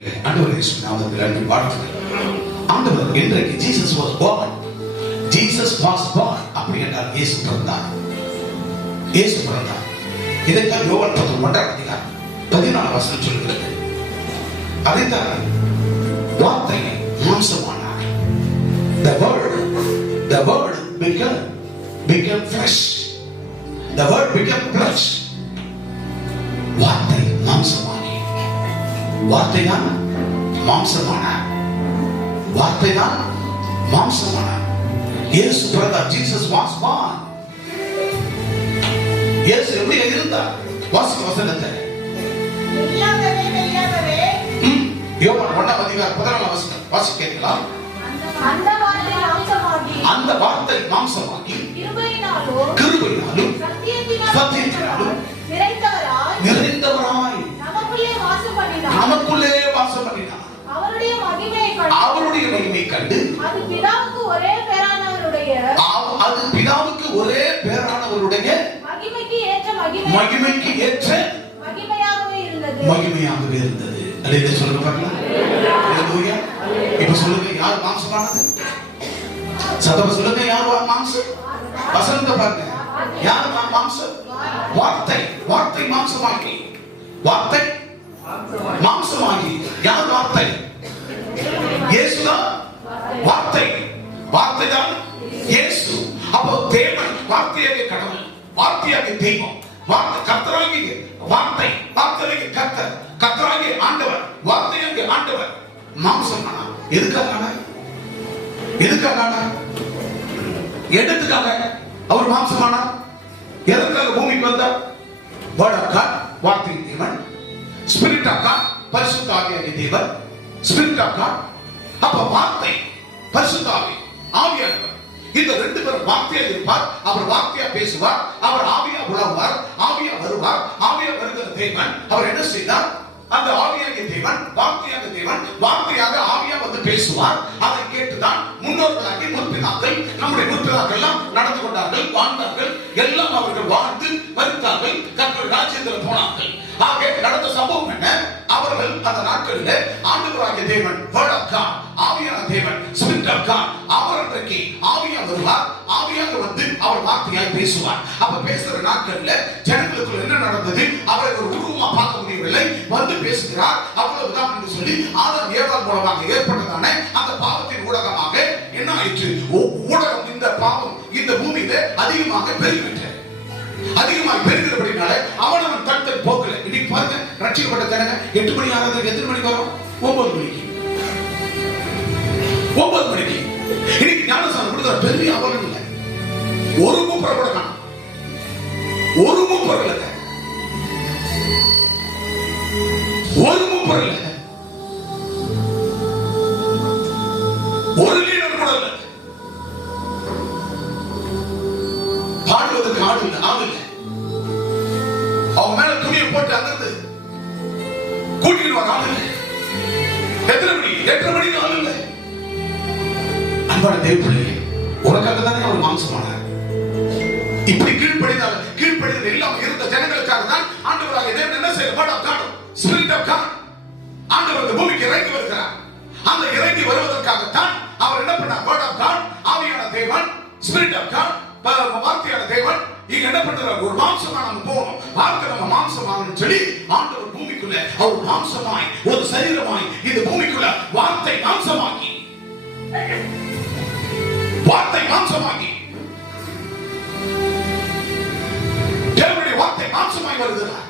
ஆண்டவர் இயேசு நாமத்தில் அன்பு வாழ்த்துக்கள். ஆண்டவர் இன்றைக்கு Jesus was born. Jesus was born அப்படி என்றால் இயேசு பிறந்தார். இயேசு பிறந்தார். இதைத்தான் யோவான் 11:14 வசனம் சொல்கிறது. அதைத்தான் வார்த்தை மாம்சமானார். The word became flesh. The word became flesh. வார்த்தை மாம்சமானார். வார்த்தைதான் மாம்சமானார். வார்த்தைதான் மாம்சமானார். இயேசு பிறந்தார். Jesus was born. இயேசு எப்படி இருந்தார்? வாசிக்க வசனத்தை. யோவான் 1:14 வாசிக்கலாம். அந்த வார்த்தை மாம்சமாகி கிருபையினாலும் சத்தியத்தினாலும் நிறைந்தவராய் நமக்குள்ளே வாசம் பண்ணினார். அவருடைய மகிமை கண்டு அது பிதாவுக்கு ஒரே பேரானவருடைய மகிமைக்கு ஏற்ற மகிமையாகவே இருந்தது. அல்லேலூயா சொல்லுங்க பாருங்க. அல்லேலூயா. இப்ப சொல்லுங்க, யார் மாம்சமானது? சத்தமா சொல்லுங்க, யார் மாம்சம்? வசனத்தை பாருங்க. யார் மாம்சம்? வார்த்தை மாம்சமாகி. வார்த்தை மாம்சமாகி. யார் வார்த்தை? இயேசுதான் வார்த்தை. வார்த்தைதான் இயேசு. அப்போ தேவன் வார்த்தையாகிய கடவுள், வார்த்தையாகிய தெய்வம், கர்த்தராகிய வார்த்தை, வார்த்தையாகிய கர்த்தர், கர்த்தராகிய ஆண்டவர், வார்த்தையாகிய ஆண்டவர் மாம்சமானார். எதுக்காக? எடுத்துக்காக அவர் மாம்சமானார். எதற்காக பூமிக்கு வந்தார்? Word of God, வார்த்தை தேவன், Spirit of God, பரிசுத்த ஆவியாகிய தேவன், Spirit of God. அப்ப வார்த்தை, பரிசுத்த ஆவி, ஆவியானவர், இந்த ரெண்டு பேரும் வார்த்தையா இருப்பார். அவர் வார்த்தையா பேசுவார். அவர் ஆவியா உணர்வார். ஆவியா வருவார். ஆவியா வருகிற தேவன் அவர் என்ன செய்தார்? அந்த ஆவியாகிய தேவன், வார்த்தையாக தேவன், வார்த்தையாக ஆவியா வந்து பேசுவார். அதை கேட்டுதான் முன்னோர்களாகிய முற்பிதாக்கள், நம்முடைய முற்பிதாக்கள் எல்லாம் நடந்து கொண்டார்கள், வாழ்ந்தார்கள். எல்லாம் அவர்கள் வாழ்ந்து மரித்தார்கள், கர்த்தருடைய ராஜ்யத்தில் போனார்கள். ஆக நடந்த சம்பவம் என்ன? அவர்கள் அந்த நாட்களில் ஆண்டவராகிய தேவன், Word of God, ஆவியான தேவன், Spirit of God, அவர் அன்றைக்கு ஆவியா வருவார். ஆவியாக வந்து அவர் வார்த்தையாய் பேசுவார். அப்ப பேசுற நாட்களில் ஜனங்களுக்குள்ள என்ன நடந்தது? அவரை ஒரு உருவமா பார்க்க முடியவில்லை. வந்து பேசுகிறார், அவ்வளவுதான் என்று சொல்லி ஆதாம் ஏவாள் மூலமாக ஏற்பட்டதான அந்த பாவத்தின் ஊடகமாக என்ன ஆயிற்று? ஊடகம், இந்த பாவம் இந்த பூமியில அதிகமாக பெருகிவிட்டது. அதிகமாக பெருகிறபடினால அவனவன் தன் போக்கல. இன்னைக்கு பாருங்க, ரட்சிக்கப்பட்ட ஜனங்க 8 மணி ஆகிறதுக்கு எத்தனை மணிக்கு வரும்? 9 மணிக்கு. 9 மணிக்கு. இன்னைக்கு ஞானஸ்நானம் கொடுக்கிற பெரிய அவலம் இல்லை. ஒரு மூப்பரை கூட காணும். ஒரு மூப்பர் இல்லை. ஒரு மூப்பர் இல்லை. ஒரு லீடர் கூட இல்லை. பாடுவதற்கு ஆடு இல்லை, ஆள் இல்லை. அவங்க மேல துணியை போட்டு அங்கிருந்து கூட்டிட்டு வர ஆள் இல்லை. எத்தனை மணிக்கு ஆள் இல்லை. அன்பான தேவப்பிள்ளையே, உனக்காக தானே அவர் மாம்சமானார். இப்படி கீழ்ப்படிதல் இல்லாம இருந்த ஜனங்களுக்காக தான் ஆண்டவராகிய தேவன் என்ன செய்ய? Word of God, Spirit of God, ஆண்டவர் இந்த பூமிக்கு இறங்கி வருகிறார். அந்த இறங்கி வருவதற்காகத்தான் அவர் என்ன பண்ணார்? Word of God, ஆவியான தேவன், Spirit of God, வார்த்தையான தேவன் இங்க என்ன பண்றார்? ஒரு மாம்சமா நம்ம போகணும், வார்த்தை நம்ம மாம்சமாகணும் சொல்லி ஆண்டவர் பூமிக்குள்ள அவர் மாம்சமாய், ஒரு சரீரமாய் இந்த பூமிக்குள்ள வார்த்தை மாம்சமாகி தேவனுடைய வார்த்தை மாம்சமாய் வருகிறார்.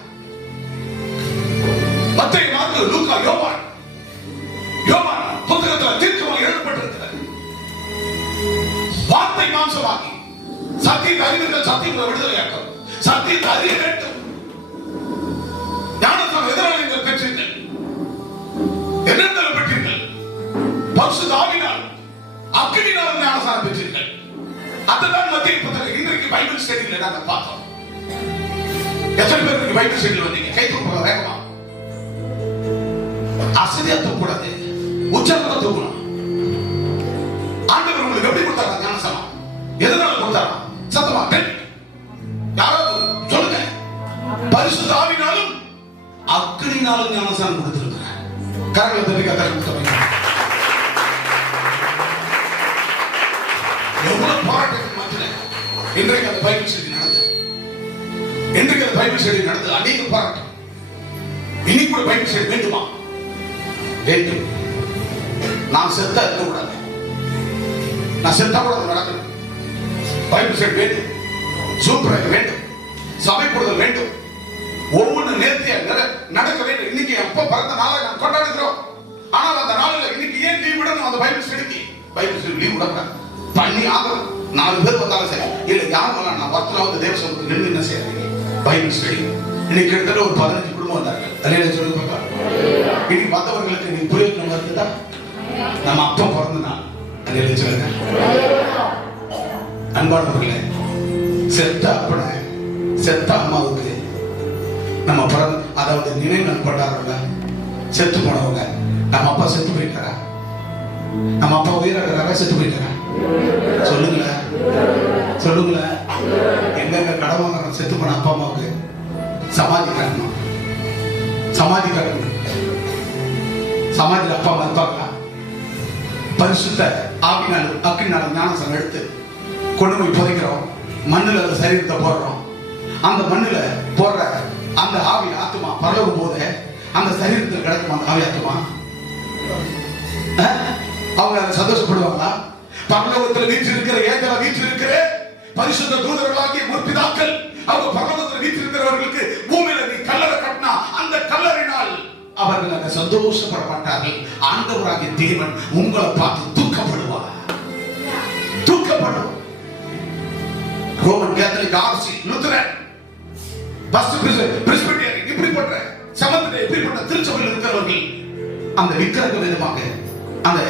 மத்தேயு, மார்க்கு, லூக்கா, யோவான் புத்தகத்தில் தீர்க்கமாக எழுதப்பட்டிருக்கிறது. வார்த்தை மாம்சமாகி சத்தியத்தை அறிவீர்கள், சத்தியத்தை விடுதலையாக்கும். சத்தியத்தை அறிய வேண்டும். ஞானஸ்நானம் எதனால் நீங்கள் பெற்றீர்கள்? என்னென்ன பெற்றீர்கள்? பரிசுத்த ஆவியினால், அக்கினியினால் ஞானஸ்நானம் பெற்றீர்கள். அதுதான் மத்திய புத்தகம். இன்றைக்கு பைபிள் ஸ்டடியில் நாங்கள் பார்த்தோம். எத்தனை பேருக்கு பைபிள் ஸ்டடியில் வந்தீங்க? கை தூக்குங்க வேகமா. அசதியா தூக்கூடாது, உச்சரமா தூக்கணும். ஆண்டவர் உங்களுக்கு எப்படி கொடுத்தாரா ஞானஸ்நானம்? எதனால கொடுத்தாரா? சத்தமா கேள்வி. யாராவது சொல்லுங்க. பரிசுத்த ஆவியினாலும் அக்கினியினாலும் ஞானஸ்நானம் கொடுத்திருக்கிறார். கரங்களை தட்டி கத்தரை எவ்வளவு போராட்டத்துக்கு மத்தியில இன்றைக்கு அந்த பைபிள் ஸ்டடி நடந்தது. இன்றைக்கு அந்த பைபிள் ஸ்டடி நடந்தது. அநேக போராட்டம். இன்னைக்கு கூட பைபிள் ஸ்டடி வேண்டுமா? வேண்டும். நான் செத்தா இருக்க கூடாது. நான் செத்தா கூட நடக்கணும். பைபிள் ஸ்டடி வேண்டும். சூப்பராக வேண்டும். சபை கூடுதல் வேண்டும். ஒவ்வொரு நேர்த்தியா நடக்க வேண்டும். இன்னைக்கு அப்பா பிறந்த நாளை நாம் கொண்டாடுகிறோம். ஆனால் அந்த நாளில் இன்னைக்கு ஏன் லீவ் விடணும்? அந்த பைபிள் ஸ்டடிக்கு பைபிள் ஸ்டடி லீவ் விடக்கூடாது. பண்ணி ஆகணும். 4 பேர் வந்தாலும் சரி, இல்ல யார் வரலாம், நான் ஒருத்தராவது தேவ சமூகத்தில் நின்று என்ன செய்யறீங்க? Bible study. இன்னைக்கு கிட்டத்தட்ட ஒரு 15 குடும்பம் வந்தார்கள். தலையில சொல்லுங்க பாப்பா. இன்னைக்கு மற்றவர்களுக்கு நீ புரியுது வருதுதா? நம்ம அப்பா பிறந்த நாள். தலையில சொல்லுங்க. அன்பானவர்களே, செத்த அப்பனை செத்த அம்மாவுக்கு நம்ம பிறந்த, அதாவது நினைவு நண்பட்டாரங்க, செத்து போனவங்க. நம்ம அப்பா செத்து போயிட்டாரா? நம்ம அப்பா உயிரிழக்கிறாரா? செத்து போயிட்டாரா? சொல்லுங்களேன், சொல்லுங்களேன். எங்க கடன் வாங்குறோம்? செத்து போன அப்பா அம்மாவுக்கு சமாதி கட்டணும். சமாதி கட்டணும். சமாதியில் அப்பா அம்மா இருப்பாங்களா? பரிசுத்த ஆவினால் அக்கினால் ஞானசம் எடுத்து கொண்டு போய் புதைக்கிறோம். மண்ணில் அந்த சரீரத்தை போடுறோம். அந்த மண்ணில் போடுற அந்த ஆவி ஆத்துமா பரலோகம் போது அந்த சரீரத்தில் கிடைக்குமா? அந்த ஆவி ஆத்துமா அவங்க அதை சந்தோஷப்படுவாங்களா? பரலோகத்தில் வீற்றிருக்கிற ஏஞ்சல வீற்றிருக்கிற பரிசுத்த தூதர்களாகிய முற்பிதாக்கள் அவங்க பரலோகத்தில் வீற்றிருக்கிறவர்களுக்கு பூமியில நீ கல்லறை கட்டினா அந்த கல்லறையினால் அவர்கள் அதை சந்தோஷப்பட மாட்டார்கள். ஆண்டவராகிய தேவன் உங்களை பார்த்து துக்கப்படுவார். துக்கப்படும். ரோமன் கேத்தலிக், ஆர்சி, லுத்தரன், பிரெஸ்பிட்டரியன், இப்படிப்பட்ட சமத்துல இப்படிப்பட்ட திருச்சபையில் இருக்கிறவர்கள் அந்த விக்கிரக விதமாக அந்த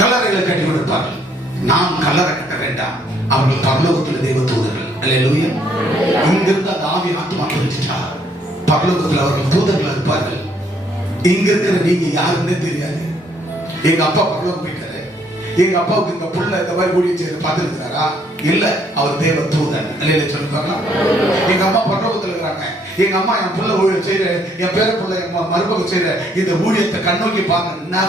கல்லறைகளை கட்டி கொடுப்பார்கள். நாம் கல்லறை கட்ட வேண்டாம். அவர்கள் பரலோகத்தில் தெய்வ தூதர்கள். அல்லேலூயா. இங்கிருந்து அந்த ஆவி ஆத்மா பிரிச்சுட்டார். பரலோகத்தில் அவர்கள் தூதர்கள் இருப்பார்கள். இங்க இருக்கிற நீங்க யாருன்னே தெரியாது. எங்க அப்பா பரலோகம் போயிட்டாரு. எங்க அப்பாவுக்கு இந்த புள்ள இந்த மாதிரி ஊழியம் செய்ய பார்த்துருக்கிறாரா? இல்ல, அவர் தேவ தூதன். அல்லேலூயா சொல்லுவாங்க. எங்க அம்மா பரலோகத்தில் இருக்கிறாங்க. எங்க அம்மா என் புள்ள ஊழியம் செய்யற, என் பேர புள்ள என் மருமக செய்யற இந்த ஊழியத்தை கண்ணோக்கி பாருங்க.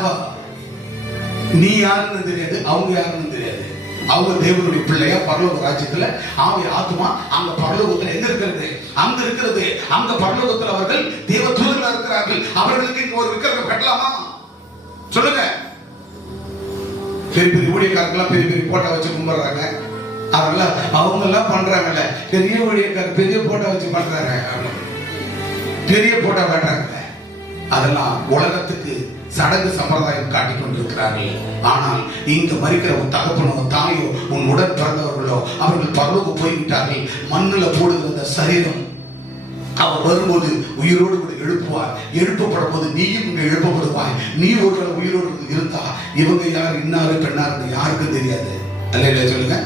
நீ யாருன்னு தெரியாது, அவங்க யாருன்னு தெரியாது. அவங்க தேவனுடைய பிள்ளையா பரலோக ராஜ்யத்துல ஆவி ஆத்துமா அங்க பரலோகத்துல எங்க இருக்கிறது? அங்க இருக்கிறது. அங்க பரலோகத்துல அவர்கள் தேவ தூதர்களா இருக்கிறார்கள். அவர்களுக்கு இங்க ஒரு விக்கிரகம் கட்டலாமா? சொல்லுங்க. பெரிய பெரிய ஊழியக்காரர்கள்லாம் பெரிய பெரிய போட்டோ வச்சு கும்பிடுறாங்க. அதெல்லாம் அவங்க எல்லாம் பண்றாங்கல்ல. பெரிய ஊழியக்காரர் பெரிய போட்டோ வச்சு பண்றாங்க. பெரிய போட்டோ காட்டுறாங்க. அதெல்லாம் உலகத்துக்கு சடங்கு சம்பிரதாயம் காட்டிக் கொண்டிருக்கிறார்கள். ஆனால் இங்கு மறிக்கிற உன் தகப்பனோ தாயோ உன் உடன் பிறந்தவர்களோ அவர்கள் பரலோகம் போய்விட்டார்கள். மண்ணில் போடுகிற சரீரம் அவர் வரும்போது உயிரோடு கூட எழுப்புவார். எழுப்பப்படும் போது நீயும் இங்க எழுப்பப்படுவாய். நீ ஒரு உயிரோடு இருந்தா இவங்க யார், இன்னாரு பெண்ணாரு யாருக்கும் தெரியாது. அல்ல சொல்லுங்க.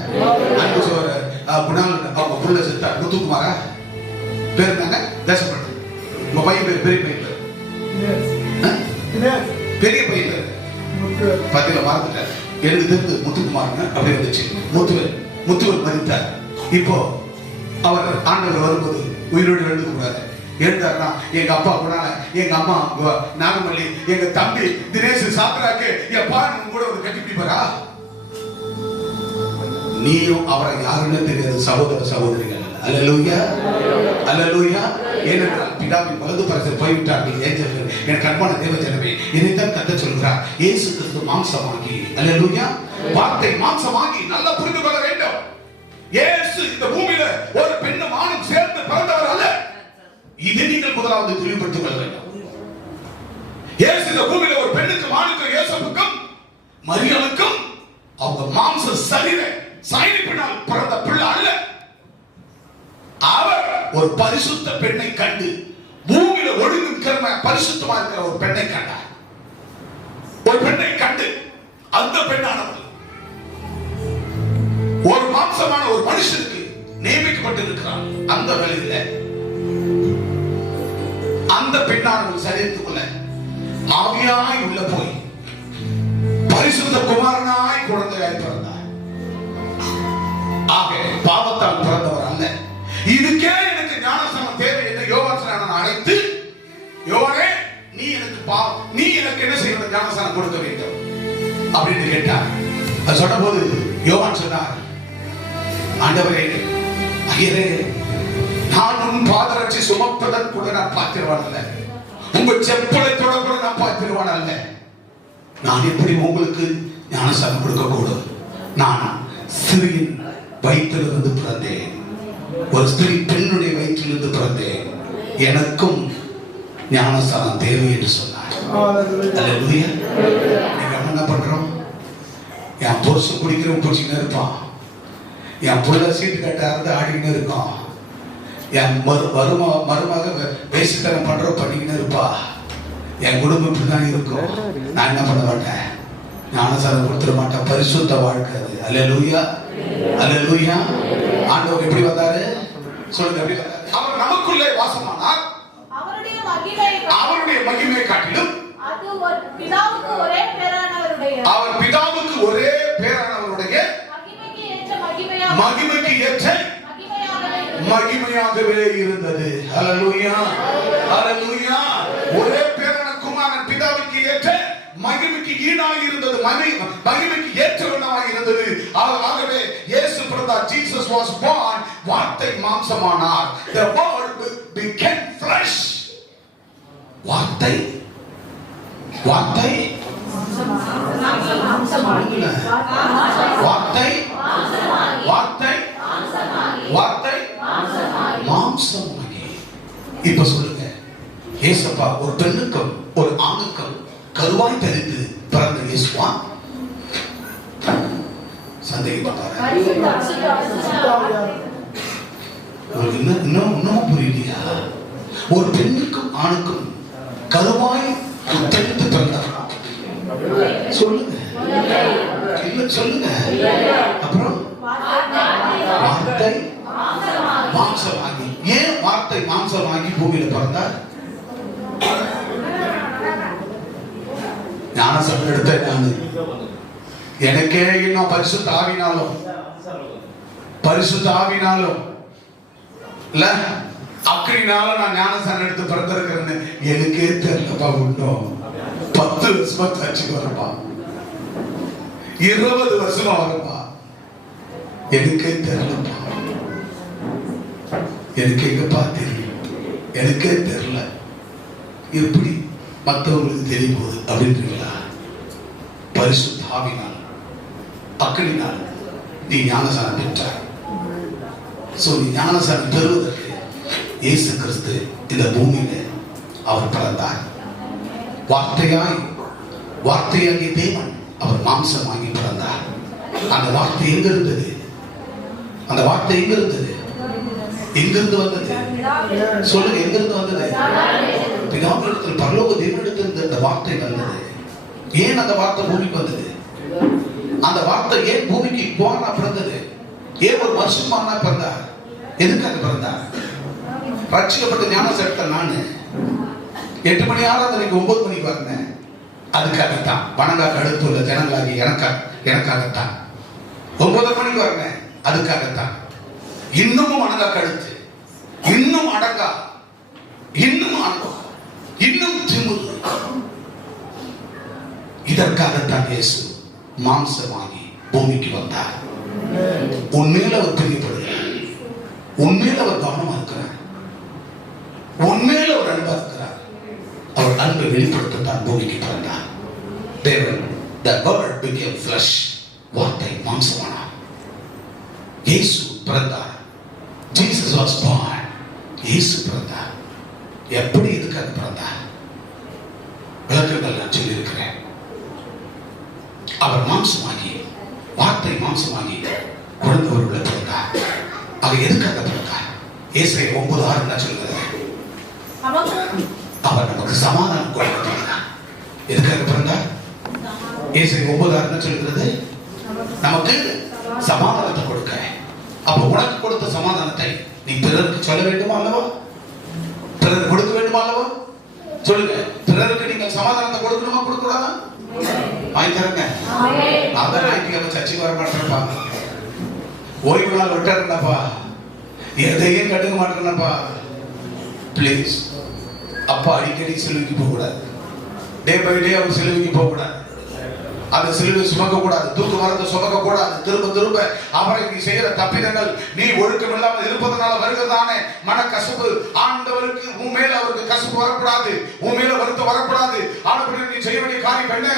அவங்க புள்ள செத்தா முத்துக்குமாரா பேர் இருந்தாங்க. தேசப்பட்டு உங்க பையன் பேர் பெரிய பையன் பெரிய பையன் பத்தியில மறந்துட்டார். எனக்கு தெரிந்து முத்துக்குமார் அப்படி இருந்துச்சு. முத்துவர் மறித்தார். இப்போ அவர் ஆண்டவர் வரும்போது உயிரோடு எழுந்துக்கூடாது. எழுந்தாருன்னா எங்க அப்பா கூட, எங்க அம்மா நாகமல்லி, எங்க தம்பி தினேஷ் சாத்ராக்கு என் பாரு கூட ஒரு கட்டி பிடிப்பாரா? நீயும் அவரை யாருன்னு தெரியாது. சகோதர சகோதரிகள். அல்லேலூயா, அல்லேலூயா. ஏனென்றால் பிதாவின் வலது பரிசில் போய்விட்டார்கள் ஏஞ்சல்கள். என் கண்பான தேவ ஜனமே, இதைத்தான் கர்த்தர் சொல்கிறார். இயேசு கிறிஸ்து மாம்சமாகி, அல்லேலூயா, வார்த்தை மாம்சமாகி. நல்லா புரிந்து கொள்ள வேண்டும். இயேசு இந்த பூமியில ஒரு பெண்ணும் ஆணும் சேர்ந்து பிறந்தவர் அல்ல. இதை நீங்கள் முதலாவது தெளிவுபடுத்திக் கொள்ள வேண்டும். இயேசு இந்த பூமியில ஒரு பெண்ணுக்கும் ஆணுக்கும், இயேசுவுக்கும் மரியாளுக்கும் அவங்க மாம்ச சரீர சாயலினால் பிறந்த பிள்ளை அல்ல. அவர் ஒரு பரிசுத்த பெண்ணை கண்டு, பூமியில ஒழுங்கு பரிசுத்தமா இருக்கிற ஒரு பெண்ணை கண்டார். ஒரு பெண்ணை கண்டு அந்த பெண்ணானவள் ஒரு மாம்சமான ஒரு மனுஷனுக்கு நியமிக்கப்பட்டிருக்கிறார். அந்த வேளையில அந்த பெண்ணானவள் சரீரத்துக்குள்ள ஆவியாய் உள்ள போய் பரிசுத்த குமாரனாய் குழந்தையாய் பிறந்தார். ஆக பாவத்தால் பிறந்தவர் அல்ல. இதுக்கே எனக்கு ஞானஸ்நானம் தேவை என்று யோவான் ஸ்நானன் அழைத்து, யோவானே நீ எனக்கு நீ எனக்கு என்ன செய்யணும், ஞானஸ்நானம் கொடுக்க வேண்டும் அப்படின்னு கேட்டார். அது சொன்ன போது யோவான் சொன்னார், ஆண்டவரே, ஐயரே, நான் உன் பாதரட்சி சுமப்பதன் கூட நான் பாத்திருவான் அல்ல, உங்க செப்பலை தொட கூட நான் பாத்திருவான் அல்ல. நான் எப்படி உங்களுக்கு ஞானஸ்நானம் கொடுக்க கூடும்? நான் ஸ்திரீயின் வயிற்றிலிருந்து பிறந்தேன், ஒரு ஸ்திரீ பெண்ணுடைய வயிற்றிலிருந்து பிறந்தேன், எனக்கும் ஞானஸ்நானம் தேவை என்று சொன்னார். அல்லேலூயா. நீங்க என்ன பண்றோம்? என் பொருசு குடிக்கிறவன் குடிச்சுன்னு இருப்பான், என் புள்ள சீட்டு கட்ட அறுந்து ஆடிக்கின்னு இருக்கான், என் மருமக பேசித்தனம் பண்ற பண்ணிக்கின்னு இருப்பா, என் குடும்பம் இப்படிதான் இருக்கும். நான் என்ன பண்ண மாட்டேன், ஞானஸ்நானம் கொடுத்துட மாட்டேன். பரிசுத்த வாழ்க்கை அது. அல்லேலூயா, அல்லேலூயா. ஆண்டவர் எப்படி வந்தாரு சொல்லுங்க, எப்படி வந்தாரு? அவர் நமக்குள்ளே வாசமானார். அவருடைய மகிமை காட்டிலும் அவர் பிதாவுக்கு ஒரே பேரானவருடைய மகிமைக்கு ஏற்ற மகிமையாகவே இருந்தது. அல்லேலூயா, அல்லேலூயா. ஒரே பேரான குமாரன் பிதாவுக்கு ஏற்ற மகிமைக்கு ஈடாக இருந்தது, மகிமைக்கு ஏற்றவனாக இருந்தது. ஆகவே இயேசு பிறந்தார். Jesus was born. வார்த்தை மாம்சமானார். The word became flesh. வார்த்தை வார்த்தை வார்த்தை வார்த்தை வார்த்தை மாம்சமாகி. இப்ப சொல்லுங்க, இயேசுப்பா ஒரு பெண்ணுக்கும் ஒரு ஆணுக்கும் கருவாய் தரித்து பிறந்த இயேசுவா? சந்தேகப்பட்டாரா? இன்னும் புரியலையா? ஒரு பெண்ணுக்கும் ஆணுக்கும் கருவாய் தரித்து பிறந்தாரா? சொல்லுங்க, இல்ல சொல்லுங்க. அப்புறம் வார்த்தை மாம்சமாகி. ஏன் வார்த்தை மாம்சமாகி பூமியில பிறந்தார்? ஞானஸ்நானம் எடுத்த நான் எனக்கே இன்னும் பரிசுத்த ஆவினாலும் இல்ல அக்கறினாலும் நான் ஞானஸ்நானம் எடுத்து பிறந்திருக்கிறேன்னு எனக்கே தெரியலப்பா. இன்னும் 10 வருஷமா தச்சு வரப்பா, 20 வருஷமா வரப்பா, எனக்கே தெரியலப்பா. எனக்கு எங்கப்பா தெரியும்? எனக்கே தெரியல. எப்படி மற்றவங்களுக்கு தெரிய போகுது அப்படின்றீங்களா? பரிசுத்த ஆவினால் அக்கறினால் நீ ஞானஸ்நானம் பெற்றார். நீ ஞானஸ்நானம் பெறுவதற்கு இயேசு கிறிஸ்து இந்த பூமியில அவர் பிறந்தார். வார்த்தையாகிய தேவன் அவர் மாம்சமாகி பிறந்தார். அந்த வார்த்தை எங்க இருந்தது? அந்த வார்த்தை எங்க இருந்தது? எங்கிருந்து வந்தது? சொல்லுங்க, எங்கிருந்து வந்தது? பிதாவிடத்தில், பரலோக தேவனிடத்தில் இந்த வார்த்தை வந்தது. ஏன் அந்த வார்த்தை பூமிக்கு வந்தது? அந்த வார்த்தை ஏன் பூமிக்கு குமாரனா பிறந்தது? ஏன் ஒரு வருஷமானா பிறந்தார்? எதுக்காக பிறந்தார்? ரட்சிக்கப்பட்ட ஞானஸ்நானம் நானு 8 மணி ஆராதனைக்கு 9 மணிக்கு வரேன். அதுக்காகத்தான். வணங்கா கழுத்துள்ள ஜனங்களாகி எனக்காகத்தான் 9 மணிக்கு வரேன். அதுக்காகத்தான். இன்னமும் வணங்கா கழுத்து, இன்னும் அடங்கா, இன்னும் அடங்கும், இன்னும் திமுது. இதற்காகத்தான் இயேசு மாம்சமாகி பூமிக்கு வந்தார். உண்மையில அவர் பிரியப்படுகிறார், உண்மையில அவர் கவனமா இருக்கிறார், உண்மையில அவர் அன்பா இருக்கிறார். அவர் அன்பை வெளிப்படுத்தத்தான் பூமிக்கு பிறந்தார். தேவன், the word became flesh. வார்த்தை மாம்சமானார். இயேசு பிறந்தார். Jesus was born. இயேசு பிறந்தார். எப்படி, எதுக்காக பிறந்தார்? விளக்கங்கள் நான் சொல்லி இருக்கிறேன். அவர் மாம்சமாகி, வார்த்தை மாம்சமாகி குழந்தை ஒரு பிறந்தார். அவர் எதுக்காக பிறந்தார்? ஏசாயா 9:6 என்ன சொல்கிறது? அவர் நமக்கு சமாதானம் கொடுக்க பிறந்தார். எதுக்காக பிறந்தார்? ஏசாயா 9:6 என்ன சொல்கிறது? நமக்கு சமாதானத்தை கொடுக்க. அப்ப உனக்கு கொடுத்த சமாதானத்தை நீ பிறருக்கு சொல்ல வேண்டுமா அல்லவா? பிறருக்கு கொடுக்க வேண்டுமா அல்லவா? சொல்லுங்க, பிறருக்கு நீங்கள் சமாதானத்தை கொடுக்கணுமா, கொடுக்க கூடாதா? வாங்கி தரங்க. அதான் ஞாயிற்றுக்கிழமை சர்ச்சைக்கு வர மாட்டேன்ப்பா, ஓய்வு நாள் விட்டாருன்னப்பா, எதையும் கட்டுக்க மாட்டேன்னப்பா. பிளீஸ், அப்பா அடிக்கடி செல்விக்கு போக கூடாது. டே பை டே அவர் சிலுவைக்கு போக கூடாது, அது சிலுவை சுமக்க கூடாது, தூக்கு மரத்தை சுமக்க கூடாது. திரும்ப திரும்ப அவரை நீ செய்யற தப்பிதங்கள், நீ ஒழுக்கம் இல்லாமல் இருப்பதனால வருகிறதானே மனக்கசப்பு. ஆண்டவருக்கு உன் மேல அவருக்கு கசப்பு வரக்கூடாது, உன் மேல வருத்தம் வரக்கூடாது. ஆண்டவருக்கு நீ செய்ய வேண்டிய காரியம் என்ன?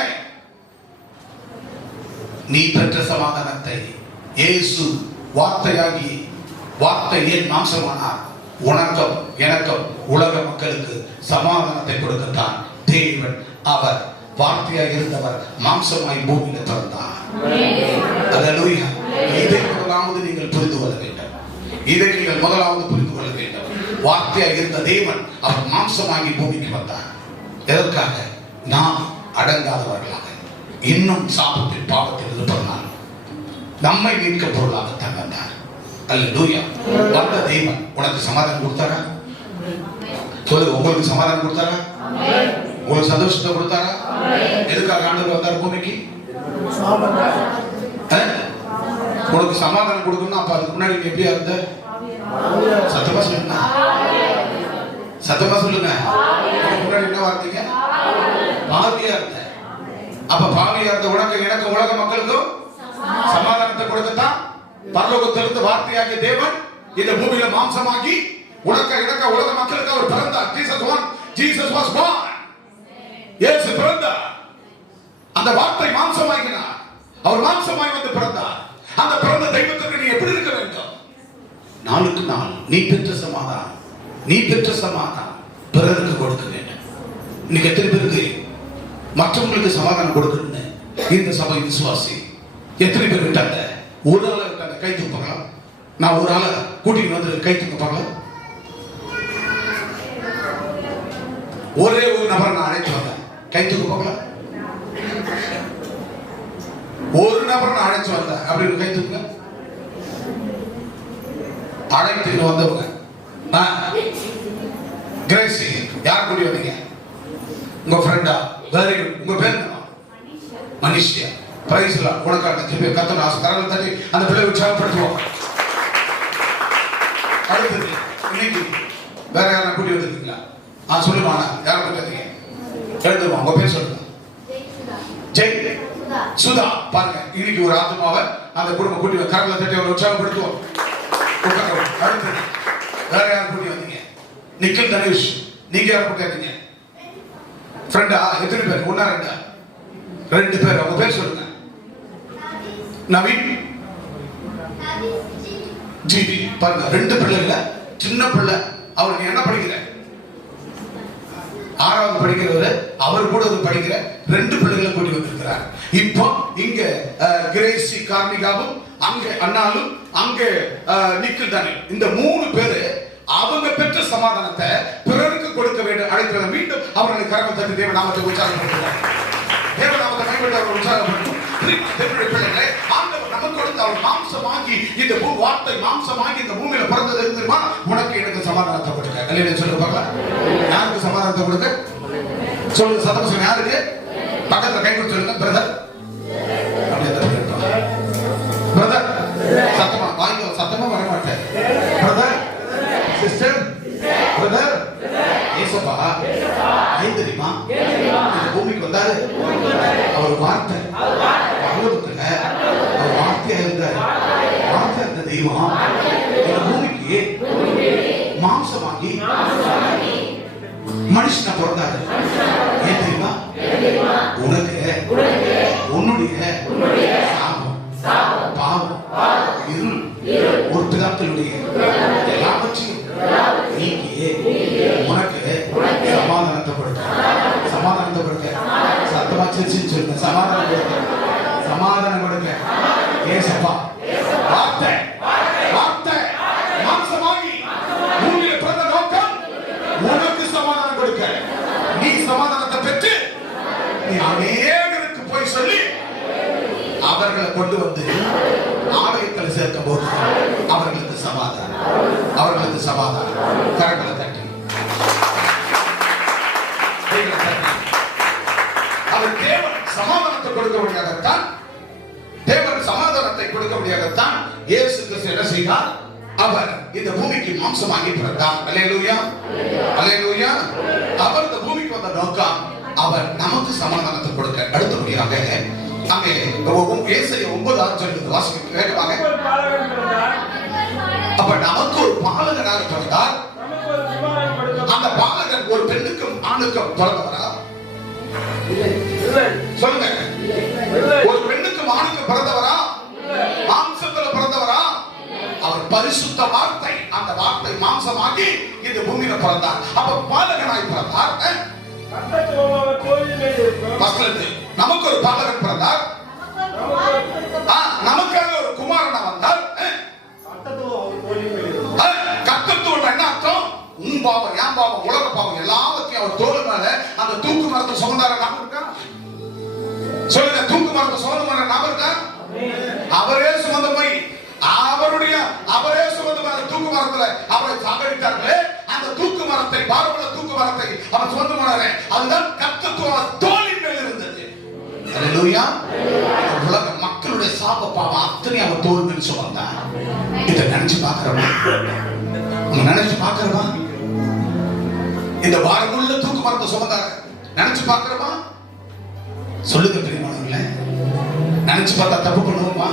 நீ பெற்ற சமாதானத்தை இயேசு வார்த்தையாகி, வார்த்தை ஏன் மாம்சமானார், உனக்கும் எனக்கும் உலக மக்களுக்கு சமாதானத்தை கொடுக்கத்தான் தேவன் அவர் வார்த்தையாக இருந்தவர் மாம்சமாய் பூமியில பிறந்தார். அல்லேலூயா. இதை முதலாவது நீங்கள் புரிந்து கொள்ள வேண்டும், இதை நீங்கள் முதலாவது புரிந்து கொள்ள வேண்டும். வார்த்தையாக இருந்த தேவன் அவர் மாம்சமாகி பூமிக்கு வந்தார். எதற்காக? நாம் அடங்காதவர்களாக இன்னும் சாபத்தில் பாவத்தில் இருப்பதனால் நம்மை மீட்க பொருளாகத்தான் வந்தார். அல்லேலூயா. வந்த தேவன் உனக்கு சமாதானம் கொடுத்தாரா? சொல்லுங்க, உங்களுக்கு சமாதானம் கொடுத்தாரா? உங்களுக்கு சந்தோஷத்தை கொடுத்தாரா? எதுக்காக ஆண்டவர் வந்தார் பூமிக்கு? உனக்கு சமாதானம் கொடுக்கணும். அப்ப அதுக்கு முன்னாடி நீ எப்படியா இருந்த? சத்தமா சொல்லுங்க, சத்தமா சொல்லுங்க. முன்னாடி என்ன வார்த்தைங்க? பாவியா இருந்த. அப்ப பாவியா இருந்த உனக்கு எனக்கு உலக மக்களுக்கும் சமாதானத்தை கொடுக்கத்தான் பரலோகத்திலிருந்து வார்த்தையாகிய தேவன் இந்த பூமியில மாம்சமாகி உனக்கு எனக்கு உலக மக்களுக்கு அவர் பிறந்தார். Jesus was born. இயேசு பிறந்தார். அந்த வார்த்தை மாம்சமாகினார். அவர் மாம்சமாய் வந்து பிறந்தார். அந்த பிறந்த தெய்வத்துக்கு நீ எப்படி இருக்க வேண்டும்? நாளுக்கு நாள் நீ பெற்ற சமாதானம், நீ பெற்ற சமாதானம் பிறருக்கு கொடுக்க வேண்டும். இன்னைக்கு எத்தனை பேருக்கு மற்றவங்களுக்கு சமாதானம் கொடுக்கணும்னு இந்த சபை விசுவாசி எத்தனை பேர் விட்டாங்க? ஒரு ஆளை விட்டாங்க. கை தூப்பாங்க. நான் ஒரு ஆளை கூட்டிட்டு வந்து கை தூப்பாங்க. ஒரே ஒரு நபரை நான் அழைத்து வந்தேன். கை தூக்க போகலாம். ஒரு நபரை நான் அழைச்சு வந்தேன். அப்படின்னு கை தூக்குங்க. அழைத்து வந்தவங்க கிரேசி. யார் கூட்டி வந்தீங்க? உங்க ஃப்ரெண்டா? Very good. உங்க பேர் என்ன? மனிஷியா. பிரைஸ்ல உனக்காக திருப்பி கத்தன ஆசை கரங்கள் தட்டி அந்த பிள்ளை உற்சாகப்படுத்துவோம். அடுத்தது இன்னைக்கு வேற யாரும் கூட்டி வந்திருக்கீங்களா? சொல்லுமா, யாரை கூட்டி வந்தீங்க? எழுதுமா, உங்க பேர் சொல்லுங்க. ஜெய் சுதா. பாருங்க, இன்னைக்கு ஒரு ஆத்மாவை அந்த குடும்பம் கூட்டி கரங்களை தட்டி அவரை உற்சாகப்படுத்துவோம். அடுத்தது வேற யாரும் கூட்டி வந்தீங்க? நிக்கில் தனுஷ். நீங்க யாரை கூட்டி வந்தீங்க? ஃப்ரெண்டா? எத்தனை பேர்? ஒன்னா ரெண்டா? ரெண்டு பேர். உங்க பேர் சொல்லுங்க. நவீன், ஜிபி. பாருங்க, ரெண்டு பிள்ளைங்கள. சின்ன பிள்ளை. அவருக்கு என்ன படிக்கிற? 6வது படிக்கிறவர். அவர் கூட படிக்கிற ரெண்டு பிள்ளைகளை கூட்டி வந்திருக்கிறார். இப்போ இங்க கிரேசி கார்மிகாவும், அங்க அண்ணாலும், அங்க நிக்கில் தானே. இந்த 3 பேரு அவங்க பெற்ற சமாதானத்தை பிறருக்கு கொடுக்க வேண்டும். அழைத்து மீண்டும் அவர்களை கரங்கள் தட்டி தேவ நாமத்தை உற்சாகப்படுத்துகிறார். தேவ நாமத்தை கைவிட்டு அவர் உற்சாகப்படுத்தும். நமக்கு கொடுத்து அவர் மாம்சமாகி இந்த வார்த்தை மாம்சமாகி இந்த பூமியில பிறந்தது தெரியுமா? உனக்கு எனக்கு சமாதானத்தை கொடுக்க. அல்லேலூயா சொல்லுங்க பார்க்கலாம். யாருக்கு சமாதானத்தை கொடுக்க? சொல்லுங்க, சத்தமா சொல்லுங்க. யாருக்கு? பக்கத்துல கை கொடுத்து சொல்லுங்க. பிரதர். பிரதர் சத்தமா வாங்க. சத்தமா வர மாட்டேன். Brother, sister, brother. ஏசப்பா ஏன் தெரியுமா இந்த பூமிக்கு வந்தாரு? அவர் வார்த்தை பரலோகத்துல அவர் வார்த்தையா இருந்தார். வார்த்தை இருந்த தெய்வம் இந்த பூமிக்கு மாம்சமாகி மனுஷனை பிறந்தாரு. ஏன் தெரியுமா? உனக்கு உன்னுடைய சாபம், பாவம், இருள், ஒரு பிதாக்களுடைய எல்லாவற்றையும் நீக்கி உனக்கு சமாதானத்தை கொடுக்க. சமாதானத்தை கொடுக்க. சத்தமா சிரிச்சுன்னு சொல்லுங்க. சமாதானம் கொடுக்க. சமாதானம் கொடுக்க. ஏசப்பா வார்த்தை வார்த்தை மாம்சமாகி பூமியில பிறந்த நோக்கம் உனக்கு சமாதானம் கொடுக்க. நீ சமாதானத்தை பெற்று நீ அநேகருக்கு போய் சொல்லி அவர்களை கொண்டு வந்து ஆலயத்தில் சேர்க்கும் போது அவர்களுக்கு சமாதானம், அவர்களுக்கு சமாதானம். கரங்களை தட்டி அவர் தேவன் சமாதானத்தை கொடுக்கபடியாகத்தான், தேவன் சமாதானத்தை கொடுக்கபடியாகத்தான் இயேசு கிறிஸ்து என்ன செய்தார்? அவர் இந்த பூமிக்கு மாம்சமாகி பிறந்தார். அல்லேலூயா, அல்லேலூயா. அவர் இந்த பூமிக்கு வந்த நோக்கம் அவர் நமக்கு சமாதானத்தை கொடுக்க. அடுத்தபடியாக அங்கே ஏசாயா 9:6 வாசிக்க வேகமாக. அப்ப நமக்கு ஒரு பாலகனாக பிறந்தார். அந்த பாலகன் ஒரு பெண்ணுக்கும் ஆணுக்கும் பிறந்தவரா? சொல்லுங்க. ஒரு பெண்ணுக்கும் ஆணுக்கும் பிறந்தவரா? மாம்சத்தில் பிறந்தவரா? அவர் பரிசுத்த வார்த்தை. அந்த வார்த்தை மாம்சமாகி இந்த பூமியில பிறந்தார். அப்ப பாலகனாய் பிறந்தார். நமக்கு ஒரு பாலகன் பிறந்தார். நமக்காக ஒரு குமாரன் வந்தார். கர்த்தத்துவம் என்ன அர்த்தம்? உன் பாவம், என் பாவம், உலக பாவம் எல்லாத்தையும் அவர் தோள் மேல அந்த தூக்கு மரத்தை சுமந்தார நாம இருக்கா? சொல்லுங்க. தூக்கு மரத்தை சுமந்த நாம இருக்கா? அவரே சுமந்த போய் அவரே சுமந்த தூக்கு மரத்துல அவரை சாகடித்தார்களே, அந்த தூக்கு மரத்தை, பாரமுள்ள தூக்கு மரத்தை அவர் சுமந்து போனாரே, அதுதான் கர்த்தத்துவம் தோளின் மேல் இருந்தது. அல்லேலூயா. உலக மக்களுடைய சாப பாவம் அத்தனை அவர் தோள் மேல் சுமந்தார். இதை நினைச்சு பார்க்கிறோமா? நினைச்சு பார்க்கிறோமா? இந்த பாரமுள்ள தூக்கு மரத்தை சுமந்தார். நினைச்சு பார்க்கிறோமா? சொல்லுங்க பிரியமானவர்களே. நினைச்சு பார்த்தா தப்பு பண்ணுவோமா?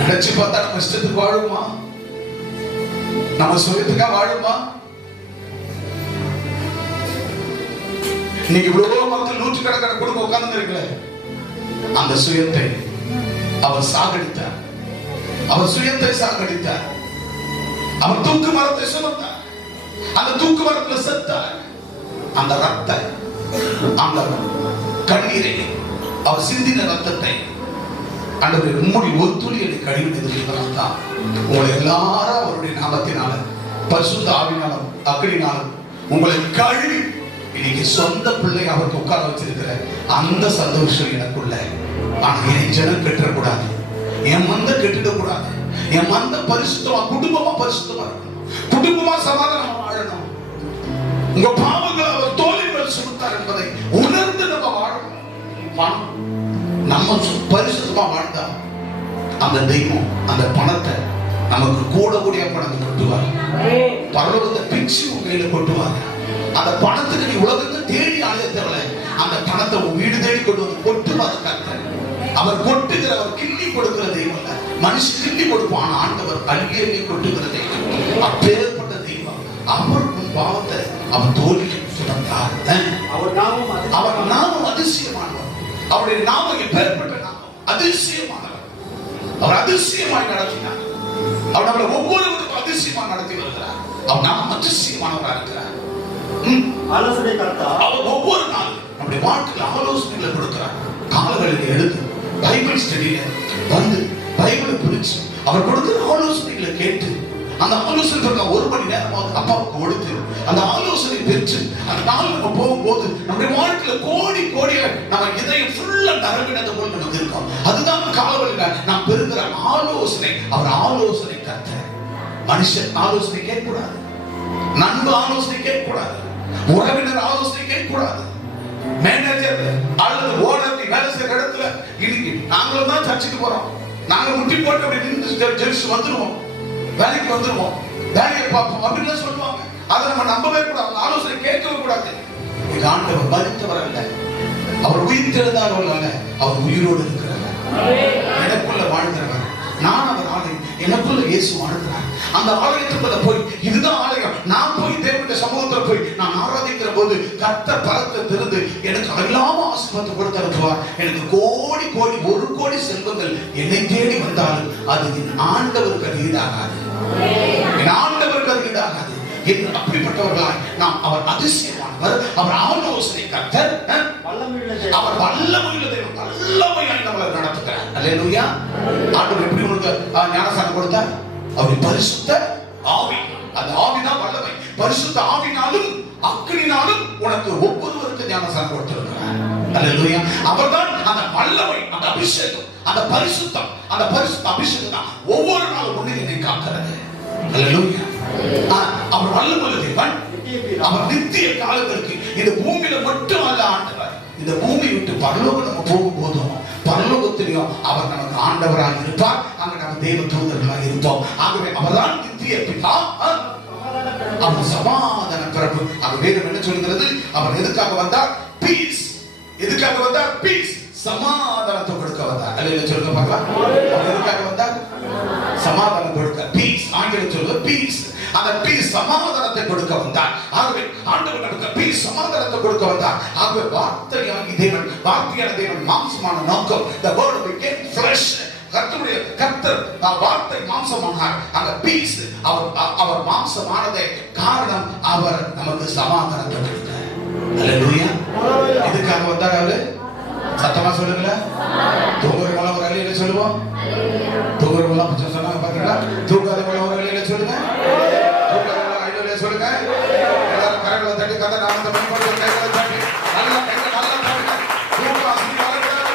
நினைச்சு பார்த்தா நம்ம இஷ்டத்துக்கு வாழுமா? நம்ம சுயத்துக்கா வாழுமா? இன்னைக்கு இவ்வளவு மக்கள் நூற்றுக்கணக்கான குடும்பம் உட்கார்ந்து இருக்கல. அந்த சுயத்தை அவர் சாகடித்தார். அவர் சுயத்தை சாகடித்தார். அவர் தூக்கு மரத்தை சுமந்தார். அந்த தூக்கு மரத்தில் செத்தார். அந்த ரத்த, அந்த கண்ணீரை, அவர் சிந்தின ரத்தத்தை ஆண்டவரே உம்முடைய ஒரு துளி என்னை கழுவினது தான் உங்களை எல்லாரும் அவருடைய நாமத்தினால பரிசுத்த ஆவினாலும் அக்கினினாலும் உங்களை கழுவி இன்னைக்கு சொந்த பிள்ளை அவருக்கு உட்கார வச்சிருக்கிற அந்த சந்தோஷம் எனக்குள்ள. ஆனா என் ஜனம் கெட்டக்கூடாது, என் மந்த கெட்டுடக்கூடாது. என் மந்த பரிசுத்தமா, குடும்பமா பரிசுத்தமா இருக்கணும், குடும்பமா சமாதானமா வாழணும். உங்க பாவங்களை அவர் தோளின் மேல் சுமத்தார் என்பதை உணர்ந்து நம்ம வாழணும். நம்ம பரிசுத்தமா வாழ்ந்தா அந்த தெய்வம் அந்த பணத்தை நமக்கு கூட கூடிய பணத்தை கொட்டுவார். பரலோகத்தை பிச்சு உங்க கையில கொட்டுவாங்க. அந்த பணத்துக்கு நீ உலகத்தை தேடி அழைய தேவை. அந்த பணத்தை உன் வீடு தேடி கொண்டு வந்து கொட்டுவார் கர்த்தர். அவர் கொட்டுகிற, அவர் கிள்ளி கொடுக்கிற தெய்வம் இல்ல. மனுஷன் கிள்ளி கொடுப்பான், ஆண்டவர் அள்ளி அள்ளி கொட்டுகிற தெய்வம். அப்பேற்பட்ட தெய்வம். அவர் உன் பாவத்தை அவர் தோல்வி சுமந்தார். அவர் நாமம் அதிசயமானவர். அவருடைய நாமம் எப்பேற்பட்ட நாமம், அதிசயமானவர். அவர் அதிசயமாய் நடத்தினார். அவர் நம்மளை ஒவ்வொருவருக்கும் அதிசயமாக நடத்தி வருகிறார். அவர் நாமம் அதிசயமானவராக இருக்கிறார். ஆலோசனை கர்த்தா. அவர் ஒவ்வொரு நாளும் நம்முடைய வாழ்க்கையில் ஆலோசனைகளை கொடுக்கிறார். காலங்களில் எடுத்து பைபிள் ஸ்டடியில வந்து பைபிளை பிரிச்சு அவர் கொடுக்கிற ஆலோசனைகளை கேட்டு அந்த ஆலோசனை ஒரு மணி நேரமாவது அப்பாவுக்கு கொடுத்து அந்த ஆலோசனை பெற்று அந்த நாள் நம்ம போகும்போது நம்முடைய வாழ்க்கையில கோடி கோடியில நம்ம இதயம் ஃபுல்லா நரம்பினது போல் நமக்கு இருக்கும். அதுதான் காலவழியில நாம் பெறுகிற ஆலோசனை. அவர் ஆலோசனை கர்த்தர். மனுஷன் ஆலோசனை கேட்கக்கூடாது, நண்பு ஆலோசனை கேட்கக்கூடாது, உறவினர் ஆலோசனை கேட்கக்கூடாது, மேனேஜர் அல்லது ஓனர் வேலை செய்யற இடத்துல இன்னைக்கு நாங்களும் தான் சர்ச்சுக்கு போறோம், நாங்க முட்டி போட்டு அப்படி நின்று ஜெயிச்சு வந்துருவோம், வேலைக்கு வந்துருவோம், வேலையை பார்ப்போம் அப்படின்னு சொல்லுவாங்க. அதை நம்ம நம்பவே கூடாது, ஆலோசனை கேட்கவே கூடாது. எங்க ஆண்டவர் மரித்தவர் அல்ல, அவர் உயிர் தெழுந்தார்கள் அல்ல, அவர் உயிரோடு இருக்கிறார். எனக்குள்ள வாழ்கிறவர், நான் அவர் ஆலயம், எனக்குள்ள இயேசு வாழ்கிறார். அந்த ஆலயத்துக்குள்ள போய் இதுதான் ஆலயம், நான் போய் தேவனுடைய சமூகத்துல போய் நான் ஆராதிக்கிற போது கர்த்தர் பரத்தை திறந்து எனக்கு அல்லாம ஆசீர்வாதத்தை கொடுத்து அனுப்புவார். எனக்கு கோடி கோடி ஒரு கோடி செல்வங்கள் என்னை தேடி வந்தாலும் அது என் ஆண்டவருக்கு அது ஈடாகாது, என் ஆண்டவருக்கு அது ஈடாகாது. அப்படிப்பட்டவர்களாய் நாம் அவர் அதிசயமானவர், அவர் ஆலோசனை கர்த்தர், அவர் வல்லமையுள்ள தெய்வம், வல்லமையாய் நம்மளை நடத்துகிறார். அல்லேலூயா. ஆண்டவர் எப்படி உங்களுக்கு ஞானஸ்நானம் கொடுத்தார்? அவர் பரிசுத்த ஆவி. அந்த ஆவிதான் வல்லமை. பரிசுத்த ஆவினாலும் அக்கினினாலும் உனக்கு ஒவ்வொருவருக்கு ஞானஸ்நானம் கொடுத்திருக்கிறார். அல்லேலூயா. அவர்தான் அந்த வல்லமை, அந்த அபிஷேகம், அந்த பரிசுத்தம், அந்த பரிசுத்த அபிஷேகம் தான் ஒவ்வொரு நாளும் ஒன்று என்னை காக்கிறது. அல்லேலூயா. அவர் வல்லமையுள்ள தேவன். அவர் நித்திய காலத்திற்கு இந்த பூமியில மட்டும் அல்ல ஆண்டவர், இந்த பூமி விட்டு பரலோகம் நம்ம போகும் போதும் பரலோகத்திலையும் அவர் நமக்கு ஆண்டவராக இருப்பார். அங்க நம்ம தேவ தூதர்களாக இருப்போம். ஆகவே அவர்தான் நித்திய பிதா, அவர் சமாதான பிரபு. அவர் வேதம் என்ன சொல்கிறது? அவர் எதுக்காக வந்தார்? பீஸ். எதுக்காக வந்தார்? பீஸ், சமாதானத்தை கொடுக்க வந்தார். அல்லேலூயா சொல்லுங்க பார்க்கலாம். அவர் எதுக்காக வந்தார்? சமாதானம் கொடுக்க. பீஸ், ஆங்கிலம் சொல்லுவது பீஸ். அந்த பீஸ் சமாதானத்தை கொடுக்க வந்தார். ஆகவே ஆண்டவர் நமக்கு பீஸ் சமாதானத்தை கொடுக்க வந்தார். ஆகவே வார்த்தையான தேவன், வார்த்தையான தேவன் மாம்சமான நோக்கம். The word became flesh. கர்த்தர் வார்த்தை மாம்சமானார். அந்த பீஸ் அவர் மாம்சமானதே காரணம் அவர் நமக்கு சமாதானத்தை கொடுத்தார். அல்லேலூயா. எதுக்காக வந்தார் அவரு? சத்தமா சொல்லுங்க. தூங்குறவங்க ஒரு அலையில சொல்லுவோம். தூங்குறவங்க சொன்னாங்க பாத்தீங்களா? தூங்காதவங்க ஒரு அலையில சொல்லுங்க. தூங்காதவங்க அலையில சொல்லுங்க. எல்லாரும் கரங்களை தட்டி கதை நாமத்தை பயன்படுத்த கைகளை தட்டி நல்லா கைகளை நல்லா தட்டுங்க. தூக்கம் அசதி வரக்கூடாது.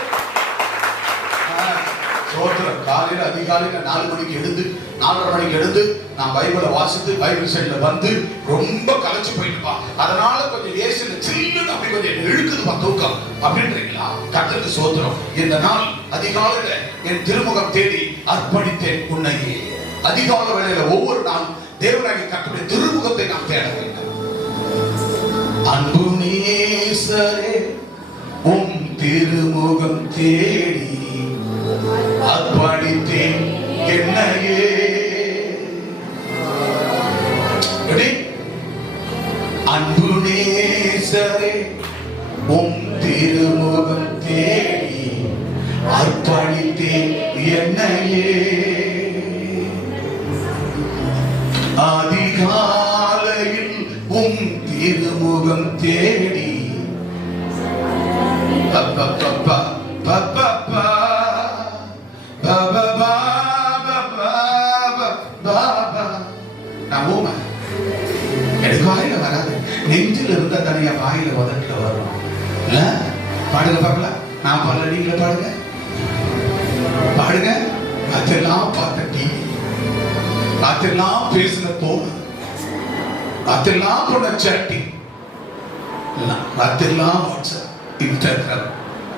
சோத்திரம். காலையில அதிகாலையில 4 மணிக்கு எழுந்து 4:30 மணிக்கு எழுந்து நான் பைபிளை வாசித்து பைபிள் சைட்ல வந்து ரொம்ப கலைச்சு போயிட்டுப்பா. அதனால கொஞ்சம் ஏசில சில்லுன்னு அப்படி கொஞ்சம் இழுக்குதுப்பா தூக்கம் அப்படின்றீங்களா? கர்த்தருக்கு சோத்திரம். இந்த நாள் அதிகாலையில என் திருமுகம் தேடி அர்ப்பணித்தேன் உன்னையே. அதிகால வேளையில ஒவ்வொரு நாளும் தேவனாகிய கர்த்தருடைய திருமுகத்தை நாம் தேட வேண்டும். அன்பு நேசரே உம் திருமுகம் தேடி அர்ப்பணித்தேன் என்னையே. அன்பு நேசரே உம் திருமுகம் தேடி அர்ப்பணித்தேன் என்னையே. அதிகாலையில் உம் திருமுகம் தேடி எனக்கு வாயில வராது, நெஞ்சில் இருந்தா தனியா வாயில உதட்டுல வரும். பாடுங்க பார்க்கலாம். நான் பாடல, நீங்களே பாடுங்க. பாடுங்க. அதெல்லாம் பார்த்த டிவி, அதெல்லாம் பேசின போன், அதெல்லாம் போன சேட்டிங், அதெல்லாம் வாட்ஸ்அப், இன்ஸ்டாகிராம்,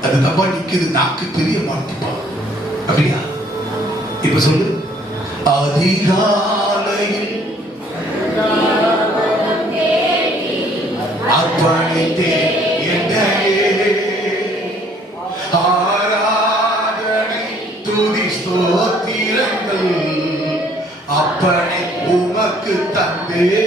அது தப்பா நிக்குது. நாக்கு பெரிய மாட்டிப்பா. அப்படியா? இப்ப சொல்லு. அதிகாலையில் அர்ப்பணித்தேன் என்னையே. ஆராதனை துதி ஸ்தோத்திரங்கள் அப்பனை உமக்கு தந்தே.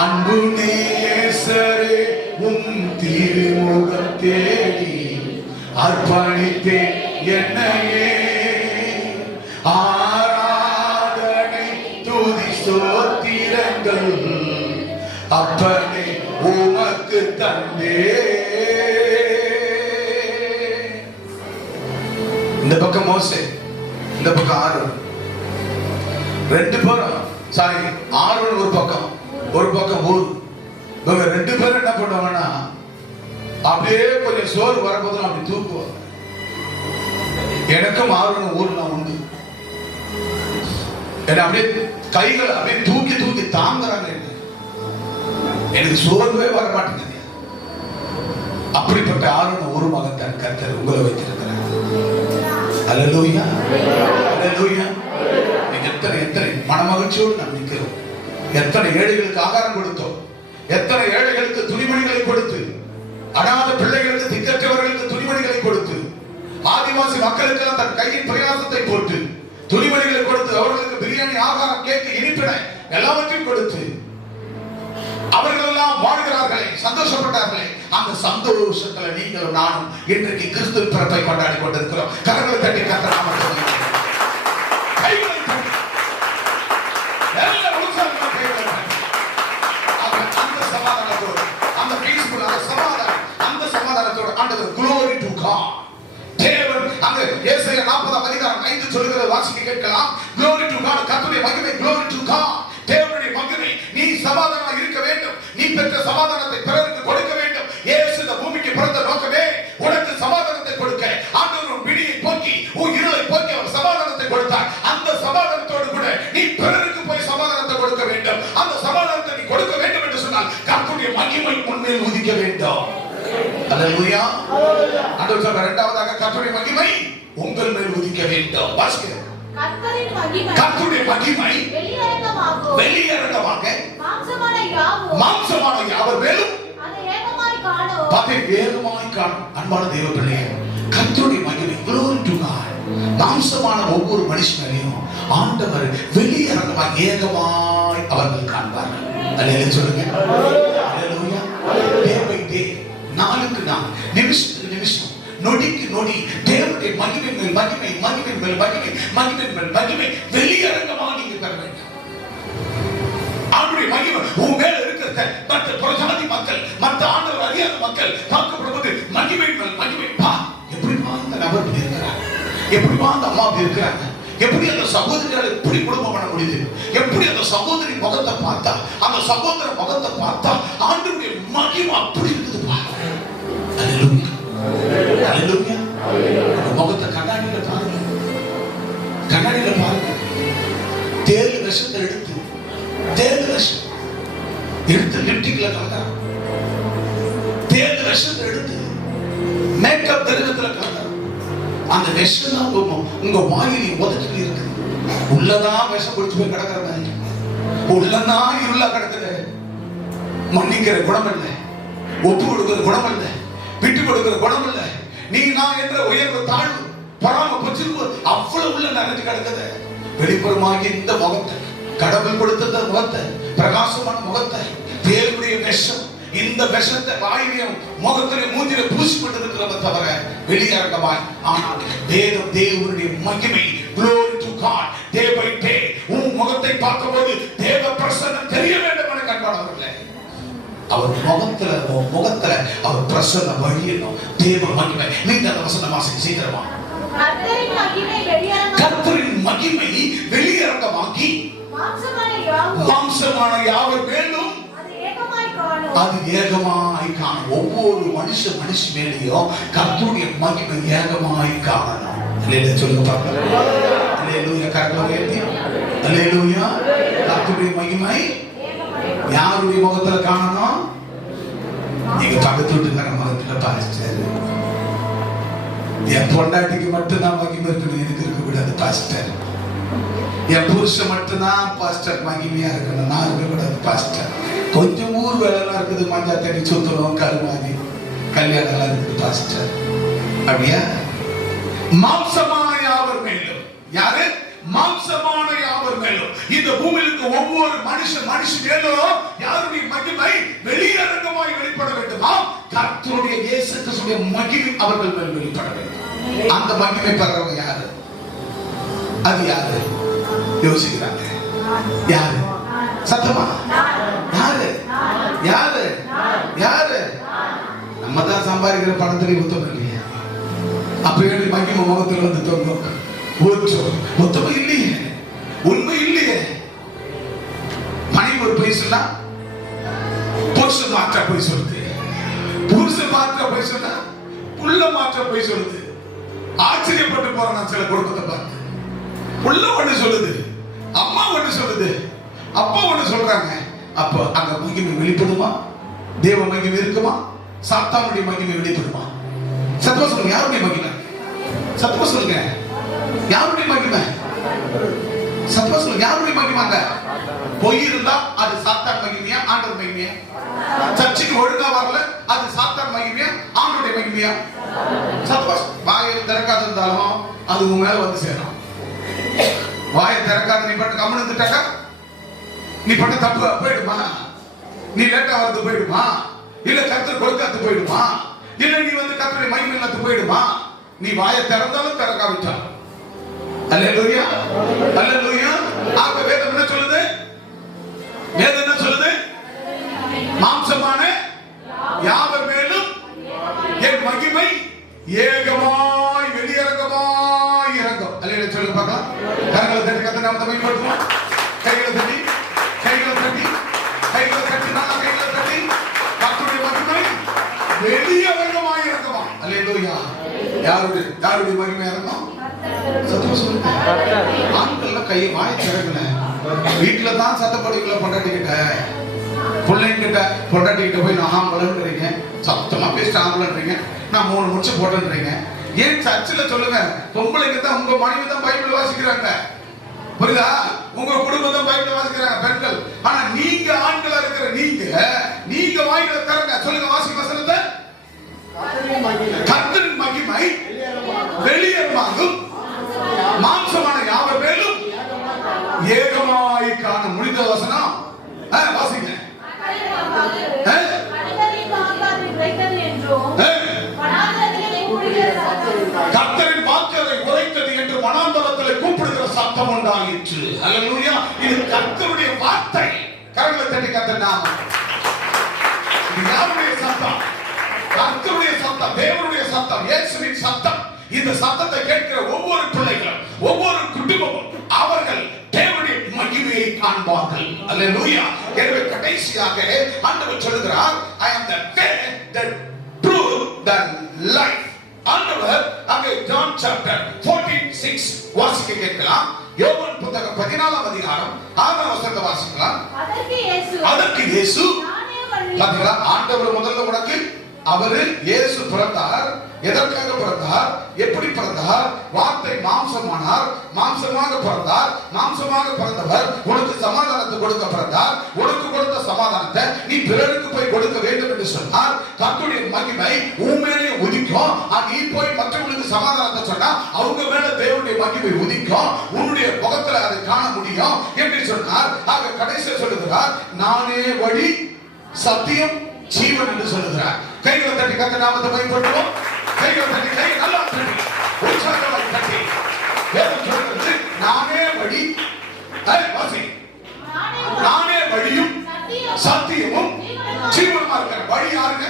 அன்பு நேசரே உம் திருமுகம் தேடி அர்ப்பணித்தேன் என்னையே. ஆராதனை துதி ஸ்தோத்திரங்கள் அப்பனை உமக்கு தந்தே. இந்த பக்கம் மோசே, இந்த பக்கம் ஆரோன். 2 பேரும் சாரி, ஆரோன் ஒரு பக்கம் ஊர். இவங்க 2 பேரும் என்ன பண்ணுவாங்கன்னா, அப்படியே கொஞ்சம் சோறு வரும்போது அப்படி தூக்குவாங்க. எனக்கும் ஆரோனும் ஊர்ல உண்டு. அப்படியே கைகள் அப்படியே தூக்கி தூக்கி தாங்குறாங்க. எனக்கு சோர்வே வர மாட்டேங்குது. அப்படிப்பட்ட ஆரோன் ஒரு மகன் தான் கர்த்தர் உங்களை வைத்திருக்கிறார். அல்லேலூயா, அல்லேலூயா. நீங்க எத்தனை மனமகிழ்ச்சியோடு நாம் நிற்கிறோம். எத்தனை ஏழைகளுக்கு ஆகாரம் கொடுத்தோம், எத்தனை ஏழைகளுக்கு துணிமணிகளை கொடுத்து, அனாத பிள்ளைகளுக்கு திக்கற்றவர்களுக்கு துணிமணிகளை கொடுத்து, ஆதிவாசி மக்களுக்கு தன் கையின் பிரயாசத்தை போட்டு துணிமணிகளை கொடுத்து, அவர்களுக்கு பிரியாணி, ஆகாரம், கேக்கு, இனிப்பினை எல்லாவற்றையும் கொடுத்து அவர்கள் எல்லாம் வாழ்கிறார்களே, சந்தோஷப்பட்டார்களே. அந்த சந்தோஷத்துல நீங்களும் நானும் இன்றைக்கு கிறிஸ்து பிறப்பை கொண்டாடி கொண்டிருக்கிறோம். கரங்களை தட்டி கர்த்தர் நாமத்தை கைகளை தட்டி எல்லா உற்சாகங்களும் கைகளை தட்டி அந்த சமாதானத்தோடு, அந்த பீஸ்ஃபுல், அந்த சமாதானத்தோடு ஆண்டவர் glory to God. தேவன் அங்க ஏசாயா 40:5 சொல்லுகிறது, வாசிக்க கேட்கலாம். glory to God, கர்த்தருடைய மகிமை, glory to God. தேவனுடைய மகிமை. நீ சமாதானமாக இருக்க வேண்டும். நீ பெற்ற சமாதானத்தை பிறருக்கு கொடுக்க வேண்டும். இயேசு இந்த பூமிக்கு பிறந்த நோக்கமே உனக்கு சமாதானத்தை கொடுக்க. ஆண்டவர் உன் பிடியை போக்கி, உன் இருளை போக்கி அவர் சமாதானத்தை கொடுத்தார். அந்த சமாதானத்தோடு கூட நீ பிறருக்கு போய் சமாதானத்தை கொடுக்க வேண்டும். அந்த சமாதானத்தை நீ கொடுக்க வேண்டும் என்று சொன்னால் கர்த்தருடைய மகிமை உன்மேல் உதிக்க வேண்டும். அல்லேலூயா. ஆண்டவர் சொல்றார், இரண்டாவதாக கர்த்தருடைய மகிமை உங்கள் மேல் உதிக்க வேண்டும். வாசிக்கிறேன். கர்த்தருடைய மகிமை வெளியரங்கமாக மாம்சமான யாவர் மேலும் அதை வேகமாய் காணும். அன்பான தேவ பிள்ளையே, கர்த்தருடைய மகிமை glory to God. மாம்சமான ஒவ்வொரு மனுஷனையும் ஆண்டவர் வெளியரங்கமாய் ஏகமாய் அவர்கள் காண்பார்கள். அல்லேலூயா சொல்லுங்க. அல்லேலூயா. டே பை டே, நாளுக்கு நாள், நிமிஷத்துக்கு நிமிஷம், நொடிக்கு நொடி தேவனுடைய மகிமை மேல் மகிமை, மகிமை மேல் மகிமை, மகிமை மேல் மகிமை வெளியரங்கமாக நீங்க பெற வேண்டும். அவருடைய மகிமை உன் மேல இருக்கிறத மற்ற புறஜாதி மக்கள், மற்ற ஆண்டவர் அறியாத மக்கள் பார்க்கப்படுவது மகிமை மேல் மகிமை. எப்படி அந்த நபர் இருக்கிறார், எப்படி அந்த அம்மா இருக்கிறாங்க, எப்படி அந்த சகோதரியால் எப்படி குடும்பம் பண்ண முடியுது, எப்படி அந்த சகோதரி முகத்தை பார்த்தா, அந்த சகோதர முகத்தை பார்த்தா ஆண்டவருடைய மகிமை அப்படி இருக்குதுப்பா. அல்லேலூயா. அல்லேலூயா. முகத்தை கண்ணாடியில பாருங்க, கண்ணாடியில பாருங்க. தேழு விஷத்தை எடுத்து, தேழு விஷம் எடுத்து லிப்டிக்ல கலக்கிறான், தேழு விஷத்தை எடுத்து மேக்கப் திரவத்துல கலக்கிறான். அந்த விஷம் தான் உங்க வாயில உதச்சு இருக்குது. உள்ளதான் விஷம் குடிச்சு போய் கிடக்கிற மாதிரி, உள்ளதான் இருளா கிடக்குது. மன்னிக்கிற குணம் இல்லை, ஒப்பு கொடுக்கிற குணம் இல்லை, விட்டு கொடுக்கிற குணம் இல்லை. நீ நான் என்ற உயர்வு தாழ்வு பராம பச்சிருப்பு அவ்வளவு உள்ள நிறைஞ்சு கிடக்குது. வெளிப்புறமாகி இந்த முகத்தை, கடவுள் கொடுத்த முகத்தை, பிரகாசமான முகத்தை தேவனுடைய விஷம், இந்த விஷத்தை வாயிலையும் முகத்திலையும் மூஞ்சில பூசி கொண்டிருக்கிறத தவிர வெளியரங்கமாய். ஆனால் தேவனுடைய மகிமை glory to God. day by day உன் முகத்தை பார்க்கும்போது தேவ பிரசன்னம் தெரிய வேண்டும் என கண்பானவர்களே. அவர் முகத்துல அவர் பிரசன்னம் வழியணும். தேவ மகிமை. நீங்க அந்த வசனம் வாசிங்க சீக்கிரமா. கர்த்தரின் மகிமை வெளியரங்கமாகி மாம்சமான யாவர் மேலும் அது ஏகமாய் காணும். ஒவ்வொரு மனுஷ மேலேயும் கர்த்தருடைய மகிமை ஏகமாய் காணணும். அல்லேலூயா சொல்லுங்க பாருங்க. அல்லேலூயா. கர்த்தருடைய அல்லேலூயா. கர்த்தருடைய மகிமை யாருடைய முகத்துல காணணும்? நீங்க பக்கத்து வீட்டுக்கார முகத்துல பாஸ்டர், என் பொண்டாட்டிக்கு மட்டும்தான் மகிமை இருக்கணும், எனக்கு இருக்க கூடாது பாஸ்டர். என் புருஷன் மட்டும்தான் பாஸ்டர் மகிமையா இருக்கணும், நான் இருக்க கூடாது பாஸ்டர். கொஞ்சம் ஊர் வேலைலாம் இருக்குது, மஞ்சா தண்ணி சுத்தணும், கருமாதி கல்யாணம் இருக்குது பாஸ்டர். அப்படியா? மாம்சமான யாவர் மேலும், யாரு? மாம்சமான யாவர் மேலும், இந்த பூமியில் இருக்க ஒவ்வொரு மனுஷன் மேலும் யாருடைய மகிமை வெளியரங்கமாய் வெளிப்பட வேண்டுமா? கர்த்தருடைய இயேசு கிறிஸ்துவின் மகிமை அவர்கள் மேல் வெளிப்பட வேண்டும். அந்த மகிமை பெறவங்க யாரு? அது யாரு? யோசிக்கிறாங்க. யாரு? சத்தமா யாரு? யாரு? யாரு? நம்ம தான் சம்பாதிக்கிற பணத்துல உத்தமம் இல்லையா? அப்ப எப்படி மகிமை முகத்துல வந்து தோணும்? உத்தமம் இல்லையே, உண்மை இல்லையே. மனைவி ஒரு பொய் சொன்னா புருஷன் மாற்ற பொய் சொல்லுது, புருஷன் மாற்ற பொய் சொன்னா புள்ள மாற்ற பொய் சொல்லுது. ஆச்சரியப்பட்டு போறேன் நான் சில குடும்பத்தை பார்த்து. புள்ள ஒண்ணு சொல்லுது, அம்மா ஒண்ணு சொல்லுது, அப்பா ஒண்ணு சொல்றாங்க. அப்ப அங்க மகிமை வெளிப்படுமா? தேவ மகிமை இருக்குமா? சாத்தானுடைய மகிமை வெளிப்படுமா? சத்தமா சொல்லுங்க. யாருடைய மகிமை? சத்தமா சொல்லுங்க. யாருடைய மகிமை? சத்தமா சொல்லுங்க. யாருடைய மகிமாங்க? பொய் இருந்தா அது சாத்தான் மகிமையா, ஆண்டவர் மகிமையா? சர்ச்சுக்கு ஒழுங்கா வரல, அது சாத்தான் மகிமையா, ஆண்டவருடைய மகிமையா? சத்தமா வாயை திறக்காத இருந்தாலும் அது உன் மேல வந்து சேரும். வாயை திறக்காத நீ பண்ண கம்முன்னு இருந்துட்டாக்கா நீ பண்ண தப்பு போயிடுமா? நீ லேட்டா வரது போயிடுமா? இல்ல கர்த்தர் கொடுக்காது போயிடுமா? இல்ல நீ வந்து கர்த்தருடைய மகிமை இல்லாத போயிடுமா? நீ வாயை திறந்தாலும் திறக்காவிட்டாலும். அல்லேலூயா. அல்லேலூயா. ஆக வேதம் என்ன சொல்லுது? வேதம் என்ன சொல்லுது? மாம்சமான யாவர் மேலும் என் மகிமை ஏகமாய் வெளியரங்கமாய் இறங்கும். அல்லேலூயா சொல்லுங்க பார்க்கலாம். கரங்களை தட்டி கர்த்தரை நாமத்தை மகிமைப்படுத்துவோம். கைகளை தட்டி, கைகளை தட்டி, கைகளை தட்டி, நல்லா கைகளை தட்டி. கர்த்தருடைய மகிமை வெளியரங்கமாய் இறங்குமா. அல்லேலூயா. யாருடைய மகிமை இறங்கும்? சத்தமா சொல்லுங்க. ஆண்கள்ல கை வாய் திறக்கல. வீட்டுல தான் சத்தப்படிக்கல பொண்டாட்டிக்கிட்ட, பிள்ளைங்கிட்ட பொண்டாட்டிக்கிட்ட போய் நான் ஆம்பளன்றீங்க, சத்தமா பேசிட்டு ஆம்பளன்றீங்க, நான் 3 முடிச்சு போட்டேன்றீங்க. ஏன் சர்ச்சில் சொல்லுங்க, பொம்பளைங்க தான் உங்க மனைவி தான் பைபிள் வாசிக்கிறாங்க, புரியுதா? உங்க குடும்பம் தான் பைபிள் வாசிக்கிறாங்க பெண்கள். ஆனா நீங்க ஆண்களா இருக்கிற நீங்க வாய்களை திறங்க சொல்லுங்க. வாசிக்க வசனத்தை சத்தம் உண்டாயிற்று. அல்லேலூயா. இது கர்த்தருடைய வார்த்தை. கரங்களை தட்டி கர்த்தர் நாமம். இது யாருடைய சத்தம்? கர்த்தருடைய சத்தம், தேவனுடைய சத்தம், இயேசுவின் சத்தம். இந்த சத்தத்தை கேட்கிற ஒவ்வொரு பிள்ளைகளும், ஒவ்வொரு குடும்பமும் அவர்கள் தேவனுடைய மகிமையை காண்பார்கள். அல்லேலூயா. எனவே கடைசியாக ஆண்டவர் சொல்கிறார், I am the way, the truth, the life. ஆண்டவர் அங்கே ஜான் சாப்டர் 14:6 வாசிக்க கேட்கலாம். யோவான் புத்தகம் 14ஆம் அதிகாரம் 6ஆம் வசனத்தை வாசிக்கலாம். அதற்கு இயேசு, பாத்தீங்களா, ஆண்டவர் முதல்ல உனக்கு அவரு இயேசு பிறந்தார். எதற்காக பிறந்தார்? எப்படி பிறந்தார்? வார்த்தை மாம்சமானார், மாம்சமாக பிறந்தார். மாம்சமாக பிறந்தவர் உனக்கு சமாதானத்தை கொடுக்க பிறந்தார். உனக்கு கொடுத்த சமாதானத்தை நீ பிறருக்கு போய் கொடுக்க வேண்டும் என்று சொன்னார். கர்த்தருடைய மகிமை உன் மேலே உதிக்கும். நீ போய் மற்றவங்களுக்கு சமாதானத்தை சொன்னா அவங்க மேல தேவனுடைய மகிமை உதிக்கும். உன்னுடைய முகத்துல அதை காண முடியும் என்று சொன்னார். ஆக கடைசியில் சொல்லுகிறார், நானே வழி, சத்தியம், ஜீவன் என்று சொல்லுகிறார். கைகளை தட்டி கர்த்தர் நாமத்தை பயன்படுத்துவோம். கைகளை தட்டி, கை நல்லா தட்டி, உற்சாகமாக தட்டி. வேதம் சொல்கிறது, நானே வழி, வாசி, நானே வழியும் சத்தியமும் ஜீவனுமா இருக்கிற. வழி யாருங்க?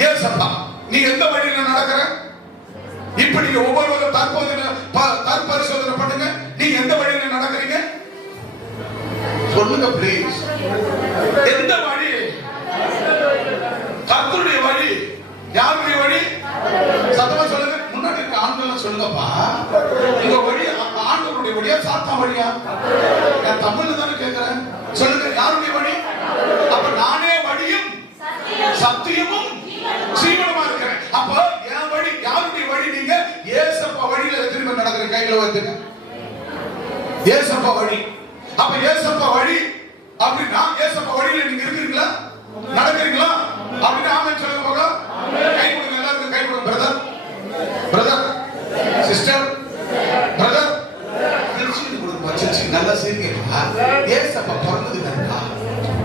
இயேசப்பா. நீ எந்த வழியில நடக்கிற? இப்ப நீங்க ஒவ்வொருவரும் தற்பரிசோதனை பண்ணுங்க. நீங்க எந்த வழியில நடக்கிறீங்க? சொல்லுங்க பிளீஸ். எந்த வழி? கர்த்தருடைய வழி. யாருடைய வழி? சத்தமா சொல்லுங்க. முன்னாடி இருக்க ஆண்கள் சொல்லுங்கப்பா. உங்க வழி ஆண்டவருடைய வழியா சாத்தான் வழியா? நான் தமிழ்ல தானே கேட்கிறேன். சொல்லுங்க, யாருடைய வழி? அப்ப நானே வழியும் சத்தியமும் ஜீவனுமா இருக்கிறேன். அப்ப என் வழி யாருடைய வழி? நீங்க இயேசப்பா வழியில திரும்ப நடக்கிற. கையில வந்துங்க, இயேசப்பா வழி. அப்ப இயேசப்பா வழி அப்படின்னா இயேசப்பா வழியில நீங்க இருக்கிறீங்களா? நடக்கிறீங்களா? அப்படின்னு ஆமென் சொல்லுங்க போக. கை கொடுங்க, எல்லாருக்கும் கை கொடுங்க. பிரதர், பிரதர், சிஸ்டர், பிரதர், சிரிச்சு கொடுங்க. சிரிச்சு நல்லா சிரிங்கப்பா. ஏசப்பா பிறந்தது கரெக்டா?